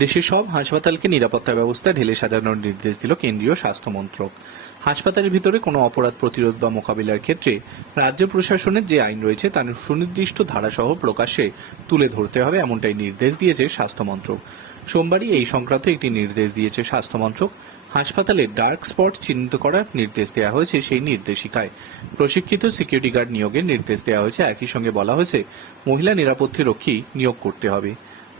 দেশের সব হাসপাতালকে নিরাপত্তা ব্যবস্থা ঢেলে সাজানোর নির্দেশ দিল কেন্দ্রীয় স্বাস্থ্য মন্ত্রক। হাসপাতালের ভিতরে কোনো অপরাধ প্রতিরোধ বা মোকাবিলার ক্ষেত্রে রাজ্য প্রশাসনের যে আইন রয়েছে, তার সুনির্দিষ্ট ধারাসহ প্রকাশ্যে তুলে ধরতে হবে এমনটাই নির্দেশ দিয়েছে স্বাস্থ্য মন্ত্রক। সোমবারই এই সংক্রান্ত একটি নির্দেশ দিয়েছে স্বাস্থ্য মন্ত্রক। হাসপাতালে ডার্ক স্পট চিহ্নিত করার নির্দেশ দেওয়া হয়েছে সেই নির্দেশিকায়। প্রশিক্ষিত সিকিউরিটি গার্ড নিয়োগের নির্দেশ দেওয়া হয়েছে। একই সঙ্গে বলা হয়েছে, মহিলা নিরাপত্তি রক্ষী নিয়োগ করতে হবে।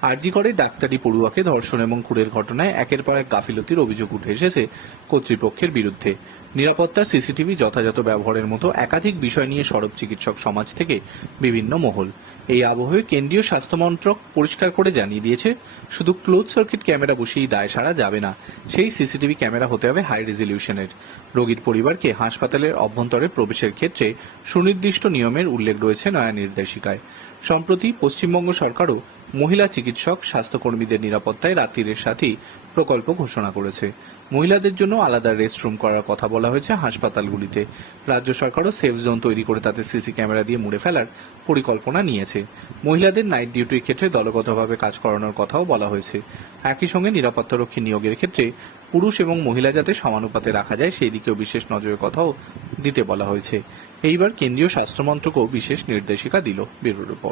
আরজি করে ডাক্তারি পড়ুয়াকে ধর্ষণ এবং খুনের ঘটনায় একের পর এক গাফিলতির অভিযোগ উঠে এসেছে কর্তৃপক্ষের বিরুদ্ধে। নিরাপত্তা সিসিটিভি যথাযথ ব্যবহারের মতো একাধিক বিষয় নিয়ে সরব চিকিৎসক সমাজ থেকে বিভিন্ন মহল। এই আবহে কেন্দ্রীয় স্বাস্থ্য মন্ত্রক পরিষ্কার করে জানিয়ে দিয়েছে, শুধু ক্লোজ সার্কিট ক্যামেরা বসেই দায় সারা যাবে না, সেই সিসিটিভি ক্যামেরা হতে হবে হাই রেজলিউশনের। রোগীর পরিবারকে হাসপাতালের অভ্যন্তরে প্রবেশের ক্ষেত্রে সুনির্দিষ্ট নিয়মের উল্লেখ রয়েছে নয়া নির্দেশিকায়। সম্প্রতি পশ্চিমবঙ্গ সরকারও মহিলা চিকিৎসক, স্বাস্থ্যকর্মীদের নিরাপত্তায় রাত্রিরের সাথেই প্রকল্প ঘোষণা করেছে। মহিলাদের জন্য আলাদা রেস্টরুম করার কথা বলা হয়েছে হাসপাতালগুলিতে। রাজ্য সরকারও সেফ জোন তৈরি করে তাতে সিসি ক্যামেরা দিয়ে মুড়ে ফেলার পরিকল্পনা নিয়েছে। মহিলাদের নাইট ডিউটির ক্ষেত্রে দলগতভাবে কাজ করানোর কথাও বলা হয়েছে। একই সঙ্গে নিরাপত্তারক্ষী নিয়োগের ক্ষেত্রে পুরুষ এবং মহিলা যাতে সমানুপাতে রাখা যায়, সেই দিকেও বিশেষ নজরের কথাও দিতে বলা হয়েছে। এইবার কেন্দ্রীয় স্বাস্থ্য মন্ত্রকও বিশেষ নির্দেশিকা দিল, ব্যুরো রিপোর্ট।